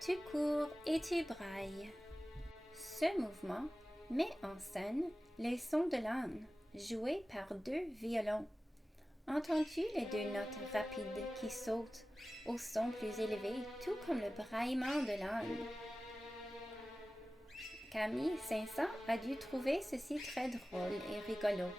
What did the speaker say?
Tu cours et tu brailles. Ce mouvement met en scène les sons de l'âne, joués par deux violons. Entends-tu les deux notes rapides qui sautent au son plus élevé, tout comme le braillement de l'âne? Camille Saint-Saëns a dû trouver ceci très drôle et rigolo.